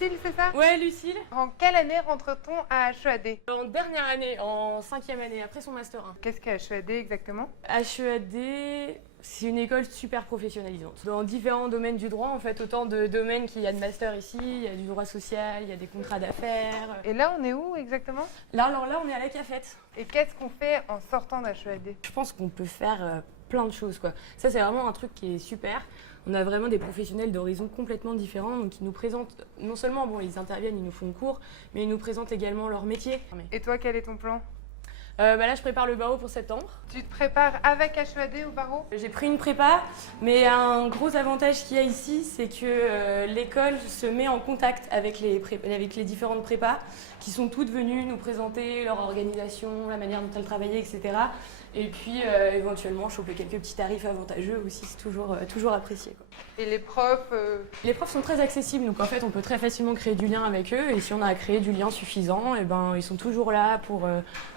Lucille, c'est ça? Ouais, Lucille. En quelle année rentre-t-on à HEAD? En dernière année, en 5e année, après son Master 1. Qu'est-ce qu'est HEAD exactement? HEAD, c'est une école super professionnalisante. Dans différents domaines du droit, en fait, autant de domaines qu'il y a de master ici, il y a du droit social, il y a des contrats d'affaires. Et là, on est où exactement? Alors là, on est à la cafette. Et qu'est-ce qu'on fait en sortant d'HEAD? Je pense qu'on peut faire plein de choses, quoi. Ça, c'est vraiment un truc qui est super. On a vraiment des professionnels d'horizons complètement différents, donc ils nous présentent, non seulement, bon, ils interviennent, ils nous font cours, mais ils nous présentent également leur métier. Et toi, quel est ton plan? Là, je prépare le barreau pour septembre. Tu te prépares avec HEAD au barreau? J'ai pris une prépa, mais un gros avantage qu'il y a ici, c'est que l'école se met en contact avec les différentes prépas, qui sont toutes venues nous présenter leur organisation, la manière dont elles travaillaient, etc. Et puis, éventuellement, choper quelques petits tarifs avantageux aussi, c'est toujours apprécié, quoi. Et les profs Les profs sont très accessibles, donc en fait, on peut très facilement créer du lien avec eux. Et si on a créé du lien suffisant, et ben, ils sont toujours là pour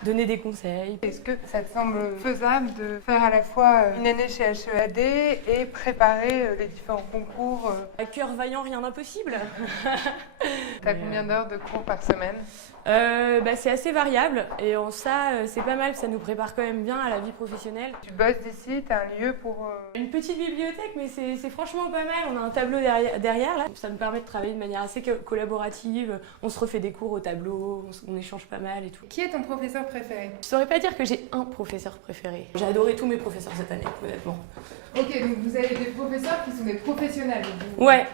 donner des conseils. Est-ce que ça te semble faisable de faire à la fois une année chez HEAD et préparer les différents concours À cœur vaillant, rien d'impossible. T'as combien d'heures de cours par semaine? C'est assez variable et en ça, c'est pas mal, ça nous prépare quand même bien à la vie professionnelle. Tu bosses d'ici, t'as un lieu pour... Une petite bibliothèque, mais c'est franchement pas mal. On a un tableau derrière là. Ça nous permet de travailler de manière assez collaborative. On se refait des cours au tableau, on échange pas mal et tout. Qui est ton professeur préféré? Je saurais pas dire que j'ai un professeur préféré. J'ai adoré tous mes professeurs cette année, honnêtement. Ok, donc vous avez des professeurs qui sont des professionnels. Ouais,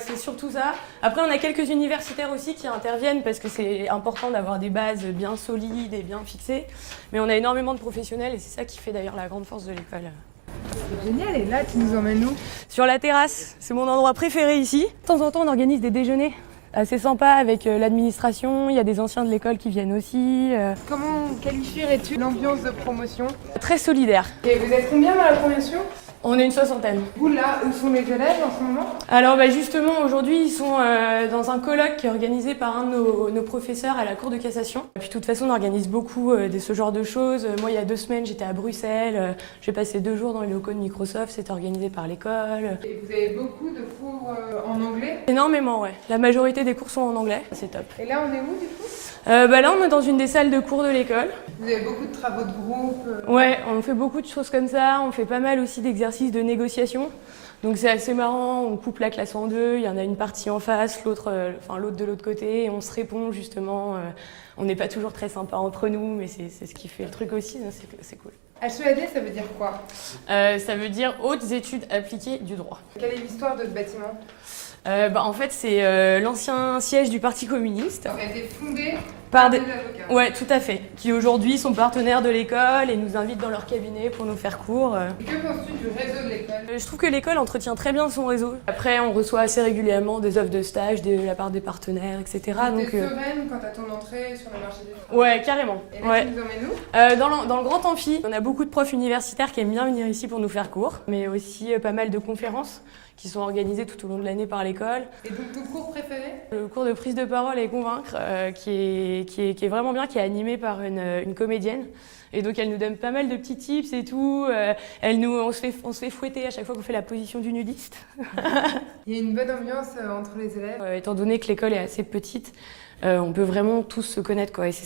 c'est surtout ça. Après, on a quelques universitaires aussi qui interviennent parce que c'est important d'avoir des bases bien solides et bien fixées. Mais on a énormément de professionnels et c'est ça qui fait d'ailleurs la grande force de l'école. C'est génial, et là, tu nous emmènes où? Sur la terrasse, c'est mon endroit préféré ici. De temps en temps, on organise des déjeuners assez sympas avec l'administration. Il y a des anciens de l'école qui viennent aussi. Comment qualifierais-tu l'ambiance de promotion? Très solidaire. Et vous êtes combien dans la promotion? On est une soixantaine. Vous, là, où sont les élèves en ce moment? Alors justement, aujourd'hui, ils sont dans un colloque qui est organisé par un de nos professeurs à la Cour de cassation. Et puis de toute façon, on organise beaucoup de ce genre de choses. Moi, il y a 2 semaines, j'étais à Bruxelles. J'ai passé 2 jours dans les locaux de Microsoft. C'était organisé par l'école. Et vous avez beaucoup de cours en anglais? Énormément, ouais. La majorité des cours sont en anglais. C'est top. Et là, on est où, du coup? Là, on est dans une des salles de cours de l'école. Vous avez beaucoup de travaux de groupe? Ouais, on fait beaucoup de choses comme ça. On fait pas mal aussi d'exercices de négociation. Donc c'est assez marrant, on coupe la classe en deux, il y en a une partie en face, l'autre de l'autre côté, et on se répond justement. On n'est pas toujours très sympa entre nous, mais c'est ce qui fait le truc aussi, c'est cool. HEAD, ça veut dire quoi? Ça veut dire Hautes études appliquées du droit. Quelle est l'histoire de ce bâtiment? En fait, c'est l'ancien siège du Parti communiste. Ça a été fondé par des avocats. Ouais, tout à fait. Qui aujourd'hui sont partenaires de l'école et nous invitent dans leur cabinet pour nous faire cours. Que penses-tu du réseau de l'école? Je trouve que l'école entretient très bien son réseau. Après, on reçoit assez régulièrement des offres de stage de la part des partenaires, etc. T'es sereine quant à ton entrée sur le marché du travail? Ouais, carrément. Et là, Ouais. tu nous emmènes où? Dans le grand amphi, on a beaucoup de profs universitaires qui aiment bien venir ici pour nous faire cours, mais aussi pas mal de conférences qui sont organisées tout au long de l'année par l'école. Et donc, ton cours préféré? Le cours de prise de parole et convaincre, qui est vraiment bien, qui est animé par une comédienne. Et donc elle nous donne pas mal de petits tips et tout. On se fait fouetter à chaque fois qu'on fait la position du nudiste. Il y a une bonne ambiance entre les élèves. Étant donné que l'école est assez petite, on peut vraiment tous se connaître, quoi. Et c'est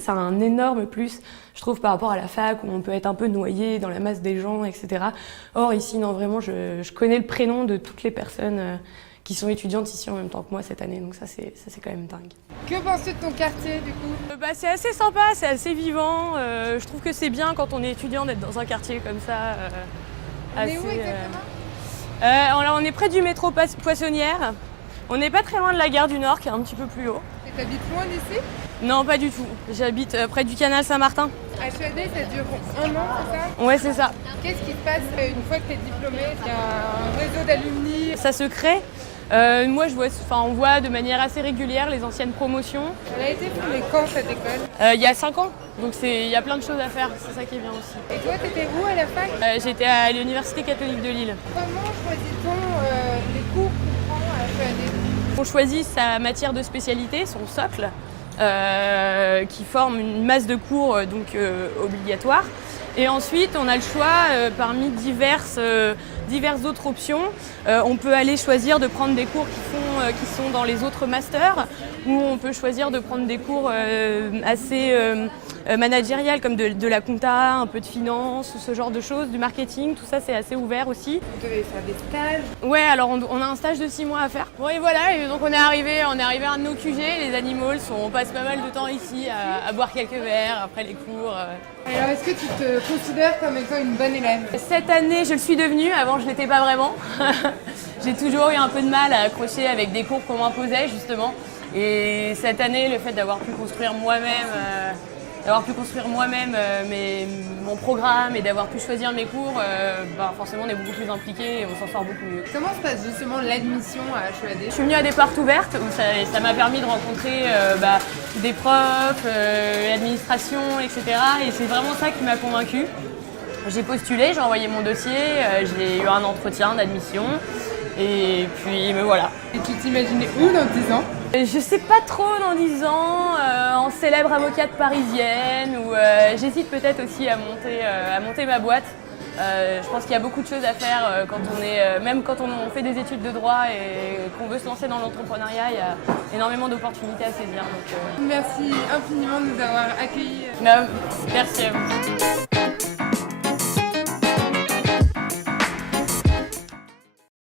ça a un énorme plus, je trouve, par rapport à la fac où on peut être un peu noyé dans la masse des gens, etc. Or ici, non, vraiment, je connais le prénom de toutes les personnes qui sont étudiantes ici en même temps que moi cette année, donc ça c'est quand même dingue. Que penses-tu de ton quartier, du coup? C'est assez sympa, c'est assez vivant. Je trouve que c'est bien quand on est étudiant d'être dans un quartier comme ça. On est où exactement? On est près du métro Poissonnière. On n'est pas très loin de la gare du Nord, qui est un petit peu plus haut. Et t'habites loin d'ici? Non, pas du tout. J'habite près du canal Saint-Martin. HEAD, ça dure 1 an, c'est ça? Ouais, c'est ça. Qu'est-ce qui se passe une fois que t'es diplômé? Il y a un réseau d'alumni? Ça se crée. Moi, on voit de manière assez régulière les anciennes promotions. Elle a été fondée quand, cette école? Il y a 5 ans, donc il y a plein de choses à faire, c'est ça qui est bien aussi. Et toi, t'étais où à la fac? J'étais à l'Université catholique de Lille. Comment choisit-on les cours qu'on prend à HEAD? On choisit sa matière de spécialité, son socle, qui forme une masse de cours obligatoire. Et ensuite, on a le choix parmi diverses autres options. On peut aller choisir de prendre des cours qui sont dans les autres masters, ou on peut choisir de prendre des cours assez managériels, comme de la compta, un peu de finance, ou ce genre de choses, du marketing. Tout ça, c'est assez ouvert aussi. Vous devez faire des stages. Ouais, alors on a un stage de 6 mois à faire. Bon, et voilà, et donc on est arrivé à un de nos QG. Les animals, on passe pas mal de temps ici à boire quelques verres après les cours. Alors, est-ce que tu te considères comme étant une bonne élève? Cette année, je le suis devenue. Avant, je ne l'étais pas vraiment. J'ai toujours eu un peu de mal à accrocher avec des cours qu'on m'imposait, justement. Et cette année, le fait d'avoir pu construire moi-même mon programme et d'avoir pu choisir mes cours, forcément, on est beaucoup plus impliqués et on s'en sort beaucoup mieux. Comment se passe justement l'admission à HEAD? Je suis venue à des portes ouvertes où ça m'a permis de rencontrer des profs, l'administration, etc. Et c'est vraiment ça qui m'a convaincue. J'ai postulé, j'ai envoyé mon dossier, j'ai eu un entretien d'admission et puis me voilà. Et tu t'imaginais où dans 10 ans? Je sais pas trop dans 10 ans, en célèbre avocate parisienne, ou j'hésite peut-être aussi à monter ma boîte. Je pense qu'il y a beaucoup de choses à faire même quand on fait des études de droit et qu'on veut se lancer dans l'entrepreneuriat, il y a énormément d'opportunités à saisir. Merci infiniment de nous avoir accueillis. Merci à vous.